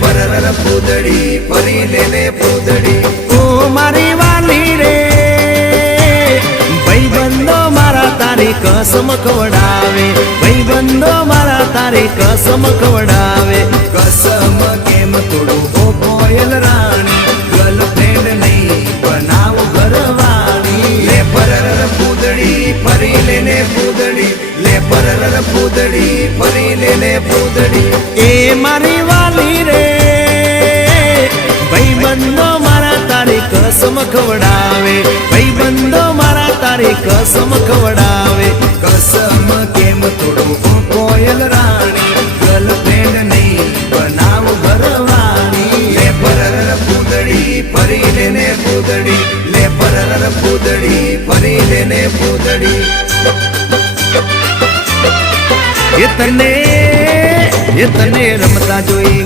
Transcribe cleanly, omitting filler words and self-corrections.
પરર પૂદડી ફરી લેને પૂદડી ઓ મારી વાલી રે ભાઈબંધો મારા તારી કસમ ખવડાવે ભાઈબંધો મારા તારી કસમ ખવડાવે કસમ કેમ તોડું ઓ કોયલ રાણી ગર્લફ્રેન્ડ નહીં બનાવ ઘરવાળી લે પરર પૂદડી ફરી લેને પૂદડી લે પરર પૂદડી ફરી લેને પૂદડી એ મારી વાલી રે ભાઈબંધો મારા તારી કસમ ખવડાવે ભાઈબંધો મારા તારી કસમ ખવડાવે કસમ કેમ તોડું ઓ કોયલ રાણી ગર્લફ્રેન્ડ નહીં બનાવ ઘરવાળી લે પરર પૂદડી ફરી લેને પૂદડી લે પરર પૂદડી ફરી લેને પૂદડી એ તને રમતા જોઈ